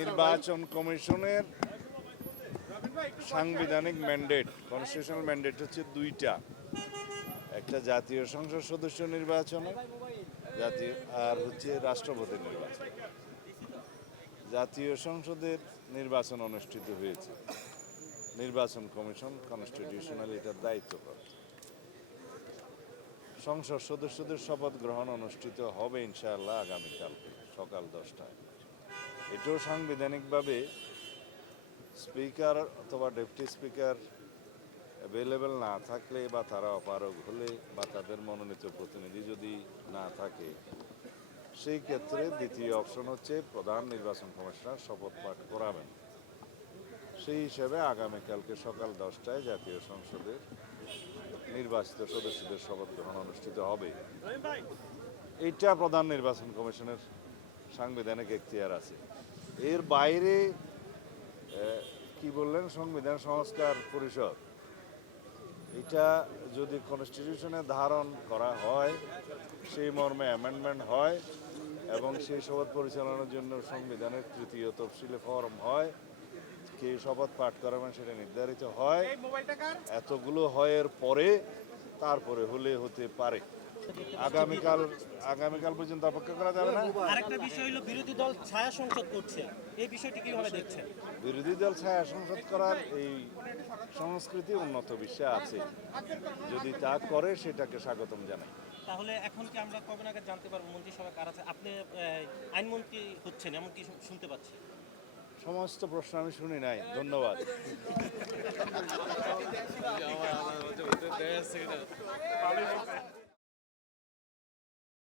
নির্বাচন কমিশনের সাংবিধানিক ম্যান্ডেট, কনস্টিটিউশনাল ম্যান্ডেট হচ্ছে দুইটা, একটা জাতীয় সংসদ সদস্য নির্বাচনে জাতীয় আর হচ্ছে রাষ্ট্রপতি নির্বাচন। জাতীয় সংসদের নির্বাচন অনুষ্ঠিত হয়েছে, নির্বাচন কমিশন কনস্টিটিউশনাল এটার দায়িত্ব পাবে। সংসদ সদস্যদের শপথ গ্রহণ অনুষ্ঠিত হবে ইনশাআল্লাহ আগামীকাল সকাল 10টায়। এটাও সাংবিধানিকভাবে স্পিকার অথবা ডেপুটি স্পিকার অ্যাভেলেবেল না থাকলে বা তারা অপারগ হলে বা তাদের মনোনীত প্রতিনিধি যদি না থাকে, সেই ক্ষেত্রে দ্বিতীয় অপশন হচ্ছে প্রধান নির্বাচন কমিশনার শপথ পাঠ করাবেন। সেই হিসেবে আগামীকালকে সকাল 10টায় জাতীয় সংসদের নির্বাচিত সদস্যদের শপথ গ্রহণ অনুষ্ঠিত হবে। এইটা প্রধান নির্বাচন কমিশনের সাংবিধানিক এখতিয়ার আছে। এর বাইরে কি বললেন সংবিধান সংস্কার পরিষদ, এটা যদি কনস্টিটিউশনে ধারণ করা হয়, সেই মর্মে অ্যামেন্ডমেন্ট হয় এবং সেই শপথ পরিচালনার জন্য সংবিধানের তৃতীয় তফসিলে ফরম হয়, কে শপথ পাঠ করাবেন সেটা নির্ধারিত হয়। এতগুলো হয়ের পরে তারপরে হলে হতে পারে। আগামীকাল পর্যন্ত অপেক্ষা করা যাবে না। আরেকটা বিষয় হলো বিরোধী দল ছায়া সংসদ করছে, এই বিষয়টি কিভাবে দেখছেন? বিরোধী দল ছায়া সংসদ করার এই সংস্কৃতি উন্নত বিশ্বে আছে, যদি তা করে সেটাকে স্বাগতম জানাই। তাহলে এখন কি আমরা কবে নাগাদ জানতে পারবো মন্ত্রিসভা কার আছে? আপনি আইনমন্ত্রী হচ্ছেন এমন কি শুনতে পাচ্ছি? সমস্ত প্রশ্ন আমি শুনি নাই, ধন্যবাদ।